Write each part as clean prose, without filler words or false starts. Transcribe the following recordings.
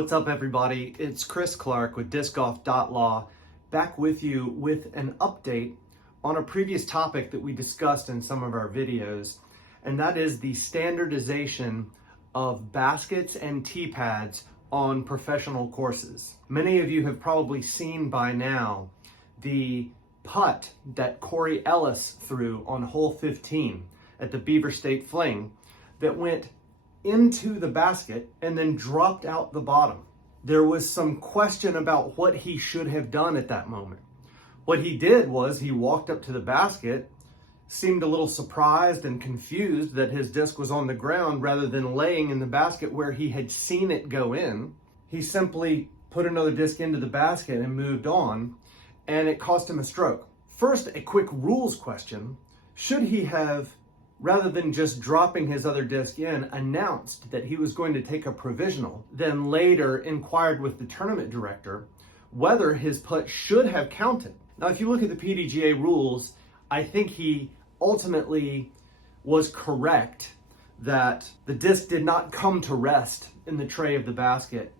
What's up, everybody? It's Chris Clark with discgolf.law, back with you with an update on a previous topic that we discussed in some of our videos, and that is the standardization of baskets and tee pads on professional courses. Many of you have probably seen by now the putt that Corey Ellis threw on hole 15 at the Beaver State Fling that went into the basket and then dropped out the bottom. There was some question about what he should have done at that moment. What he did was he walked up to the basket, seemed a little surprised and confused that his disc was on the ground rather than laying in the basket where he had seen it go in. He simply put another disc into the basket and moved on, and it cost him a stroke. First, a quick rules question. Should he have, rather than just dropping his other disc in, announced that he was going to take a provisional, then later inquired with the tournament director whether his putt should have counted? Now, if you look at the PDGA rules, I think he ultimately was correct that the disc did not come to rest in the tray of the basket,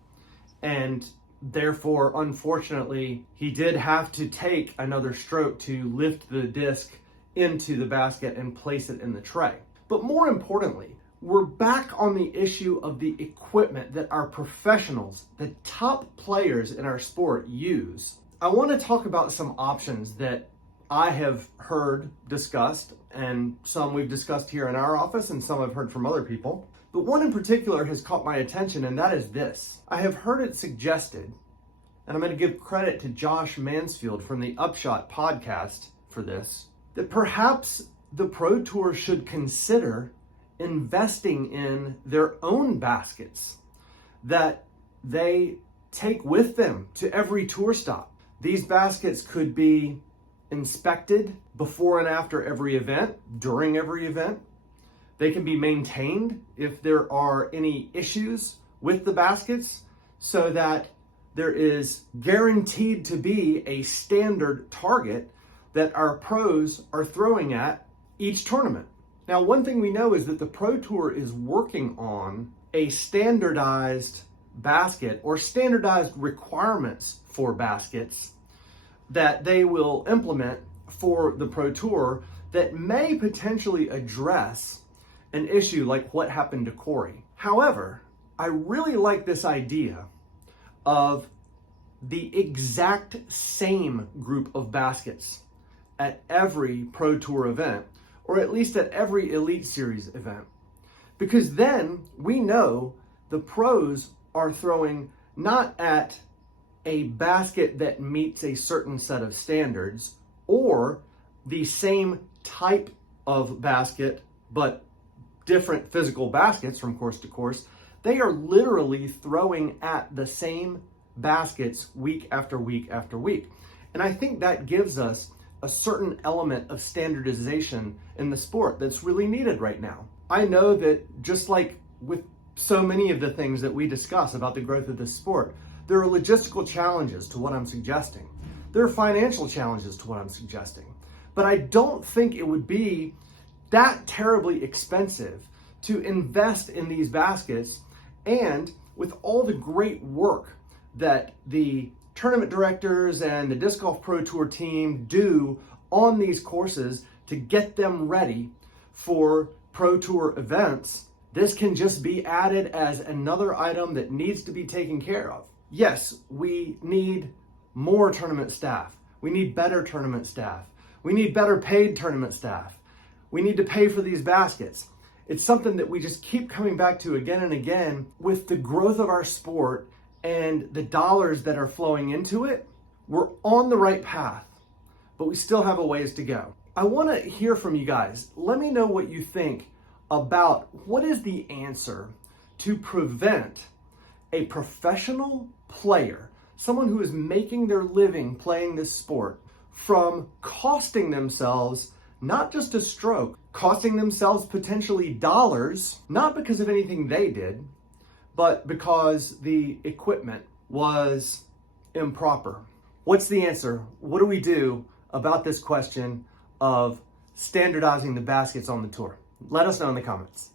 and therefore, unfortunately, he did have to take another stroke to lift the disc into the basket and place it in the tray. But more importantly, we're back on the issue of the equipment that our professionals, the top players in our sport, use. I want to talk about some options that I have heard discussed, and some we've discussed here in our office and some I've heard from other people. But one in particular has caught my attention, and that is this. I have heard it suggested, and I'm going to give credit to Josh Mansfield from the Upshot podcast for this, that perhaps the Pro Tour should consider investing in their own baskets that they take with them to every tour stop. These baskets could be inspected before and after every event, during every event. They can be maintained if there are any issues with the baskets, so that there is guaranteed to be a standard target that our pros are throwing at each tournament. Now, one thing we know is that the Pro Tour is working on a standardized basket or standardized requirements for baskets that they will implement for the Pro Tour that may potentially address an issue like what happened to Corey. However, I really like this idea of the exact same group of baskets at every Pro Tour event, or at least at every Elite Series event. Because then we know the pros are throwing not at a basket that meets a certain set of standards, or the same type of basket, but different physical baskets from course to course. They are literally throwing at the same baskets week after week after week. And I think that gives us a certain element of standardization in the sport that's really needed right now. I know that just like with so many of the things that we discuss about the growth of this sport, there are logistical challenges to what I'm suggesting. There are financial challenges to what I'm suggesting. But I don't think it would be that terribly expensive to invest in these baskets, and with all the great work that the tournament directors and the Disc Golf Pro Tour team do on these courses to get them ready for Pro Tour events, this can just be added as another item that needs to be taken care of. Yes, we need more tournament staff. We need better tournament staff. We need better paid tournament staff. We need to pay for these baskets. It's something that we just keep coming back to again and again. With the growth of our sport and the dollars that are flowing into it, we're on the right path, but we still have a ways to go. I want to hear from you guys. Let me know what you think about what is the answer to prevent a professional player, someone who is making their living playing this sport, from costing themselves not just a stroke, costing themselves potentially dollars, not because of anything they did, but because the equipment was improper. What's the answer? What do we do about this question of standardizing the baskets on the tour? Let us know in the comments.